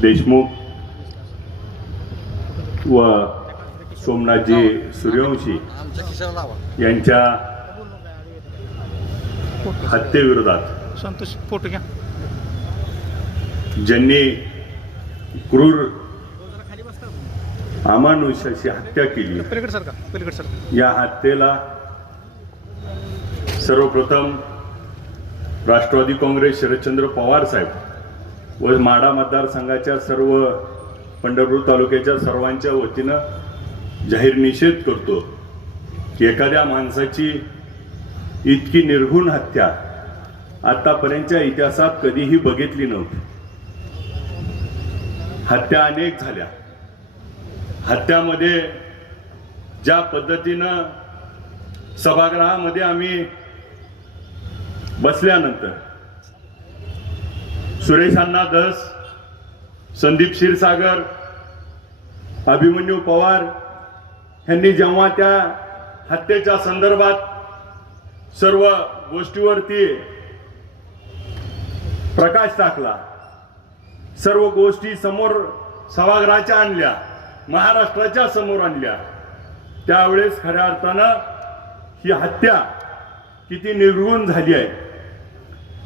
देशमुख व सोमनाथजी सूर्यवंशी यांच्या हत्येविरोधात. ज्यांनी क्रूर अमानुषाची हत्या केली. या हत्येला सर्वप्रथम राष्ट्रवादी काँग्रेस शरदचंद्र पवार साहेब व माडा मतदारसंघाच्या सर्व पंढरपूर तालुक्याच्या सर्वांच्या वतीनं जाहीर निषेध करतो की एखाद्या माणसाची इतकी निर्घुण हत्या आतापर्यंतच्या इतिहासात कधीही बघितली नव्हती. हत्या अनेक झाल्या. हत्यामध्ये ज्या पद्धतीनं सभागृहामध्ये आम्ही बसल्यानंतर सुरेश अण्णा दस संदीप क्षीरसागर अभिमन्यू पवार यांनी जेव्हा त्या हत्येच्या संदर्भात सर्व गोष्टीवरती प्रकाश टाकला सर्व गोष्टी समोर सभागृहाच्या आणल्या महाराष्ट्राच्या समोर आणल्या त्यावेळेस खऱ्या अर्थानं ही हत्या किती निर्गुण झाली आहे.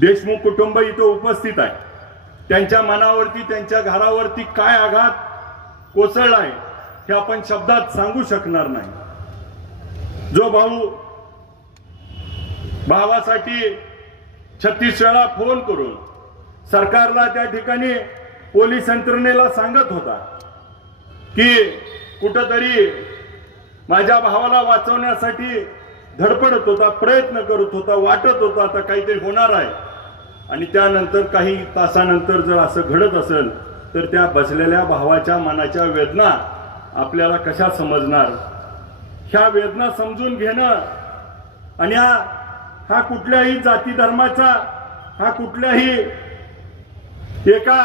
देशमुख कुटुंब इथं उपस्थित आहे. त्यांच्या मनावरती त्यांच्या घरावरती काय आघात कोसळला आहे हे आपण शब्दात सांगू शकणार नाही. जो भाऊ भावासाठी छत्तीस वेळा फोन करून सरकारला त्या ठिकाणी पोलीस यंत्रणेला सांगत होता की कुठंतरी माझ्या भावाला वाचवण्यासाठी धडपडत होता प्रयत्न करत होता वाटत होता आता काहीतरी होणार आहे. आणि त्यानंतर काही तासानंतर जर असं घडत असेल तर त्या बसलेल्या भावाच्या मनाच्या वेदना आपल्याला कशा समजणार? ह्या वेदना समजून घेणं आणि हा हा कुठल्याही जाती धर्माचा हा कुठल्याही एका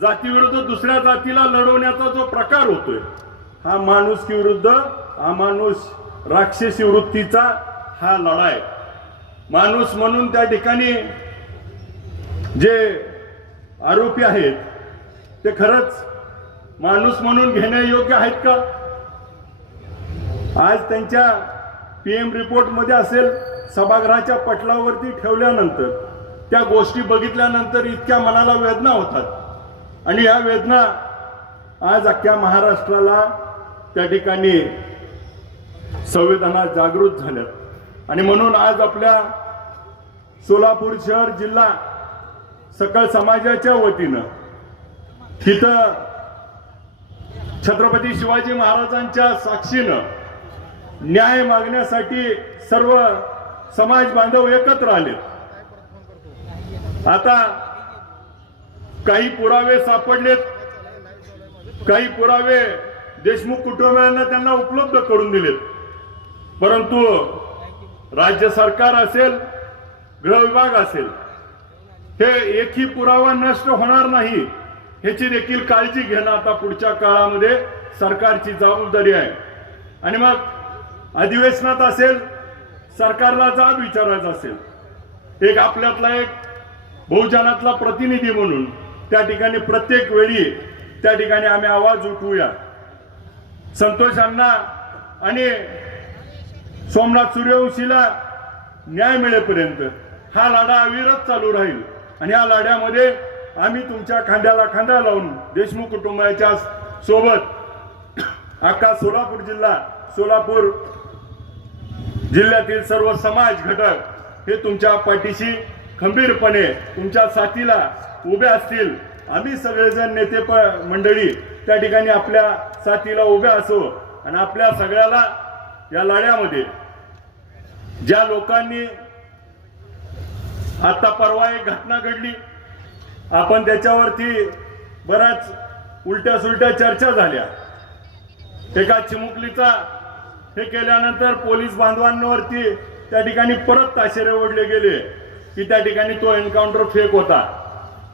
जातीविरुद्ध दुसऱ्या जातीला लढवण्याचा जो प्रकार होतोय हा माणूस विरुद्ध अमानुष राक्षसी वृत्तीचा हा लढा आहे माणूस म्हणून त्या ठिकाणी जे आरोपी आहेत ते खरंच माणूस म्हणून घेणे योग्य आहेत का? आज त्यांच्या पीएम रिपोर्टमध्ये असेल सभागृहाच्या पटलावरती ठेवल्यानंतर त्या गोष्टी बघितल्यानंतर इतक्या मनाला वेदना होतात. आणि या वेदना आज अख्ख्या महाराष्ट्राला त्या ठिकाणी संवेदना जागृत झाल्यात आणि म्हणून आज आपल्या सोलापूर शहर जिल्हा सकल समाजाच्या वतीनं तिथं छत्रपती शिवाजी महाराजांच्या साक्षीनं न्याय मागण्यासाठी सर्व समाज बांधव एकत्र आलेत आता काही पुरावे सापडलेत. काही पुरावे देशमुख कुटुंबियांना त्यांना उपलब्ध करून दिलेत. परंतु राज्य सरकार असेल गृह विभाग असेल हे एकही पुरावा नष्ट होणार नाही ह्याची देखील काळजी घेणं आता पुढच्या काळामध्ये सरकारची जबाबदारी आहे. आणि मग अधिवेशनात असेल सरकारला जाब विचारायचा असेल एक आपल्यातला एक बहुजनातला प्रतिनिधी म्हणून त्या ठिकाणी प्रत्येक वेळी त्या ठिकाणी आम्ही आवाज उठवूया. संतोषांना आणि सोमनाथ सूर्यवंशीला न्याय मिळेपर्यंत हा लढा अविरत चालू राहील. आणि या लढ्यामध्ये आम्ही तुमच्या खांद्याला खांदा लावून देशमुख कुटुंबाच्या सोबत अख्खा सोलापूर जिल्हा सोलापूर जिल्ह्यातील सर्व समाज घटक हे तुमच्या पाठीशी खंबीरपणे तुमच्या साथीला उभे असतील. आम्ही सगळेजण नेते प- मंडळी त्या ठिकाणी आपल्या साथीला उभे असो. आणि आपल्या सगळ्याला या लढ्यामध्ये ज्या लोकांनी आता परवा एक घटना घडली आपण त्याच्यावरती बऱ्याच उलट्या सुलट्या चर्चा झाल्या. एका चिमुकलीचा हे केल्यानंतर पोलीस बांधवांवरती त्या ठिकाणी परत ताशेरे ओढले गेले की त्या ठिकाणी तो एन्काउंटर फेक होता.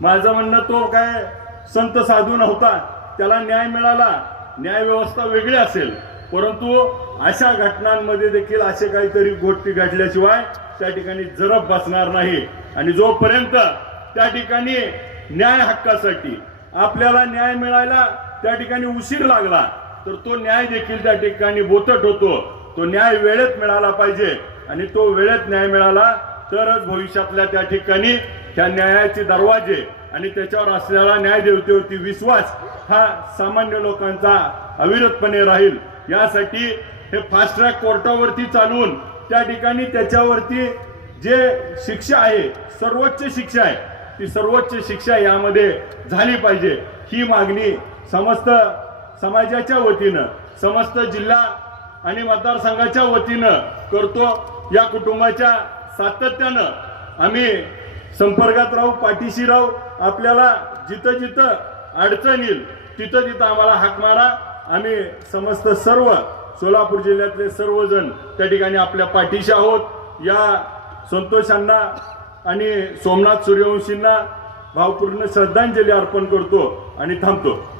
माझं म्हणणं तो काय संत साधू नव्हता त्याला न्याय मिळाला न्याय व्यवस्था वेगळी असेल. परंतु अशा घटनांमध्ये देखील असे काहीतरी गोष्टी घडल्याशिवाय त्या ठिकाणी जरब बसणार नाही. आणि जोपर्यंत त्या ठिकाणी न्याय हक्कासाठी आपल्याला न्याय मिळायला त्या ठिकाणी उशीर लागला तर तो न्याय देखील त्या ठिकाणी बोतट होतो. तो न्याय वेळेत मिळाला पाहिजे. आणि तो वेळेत न्याय मिळाला तरच भविष्यातल्या त्या ठिकाणी त्या न्यायाचे दरवाजे आणि त्याच्यावर असलेला न्यायदेवतेवरती विश्वास हा सामान्य लोकांचा अविरतपणे राहील. यासाठी हे फास्ट ट्रॅक कोर्टावरती चालवून त्या ठिकाणी त्याच्यावरती जे शिक्षा आहे सर्वोच्च शिक्षा आहे ती सर्वोच्च शिक्षा यामध्ये झाली पाहिजे. ही मागणी समस्त समाजाच्या वतीनं समस्त जिल्हा आणि मतदारसंघाच्या वतीनं करतो. या कुटुंबाच्या सातत्यानं आम्ही संपर्कात राहू पाठीशी राहू. आपल्याला जिथं जिथं अडचण येईल तिथं तिथं आम्हाला हाक मारा. आम्ही समस्त सर्व सोलापूर जिल्ह्यातले सर्वजण त्या ठिकाणी आपल्या पाठीशी आहोत. या संतोषांना आणि सोमनाथ सूर्यवंशींना भावपूर्ण श्रद्धांजली अर्पण करतो आणि थांबतो.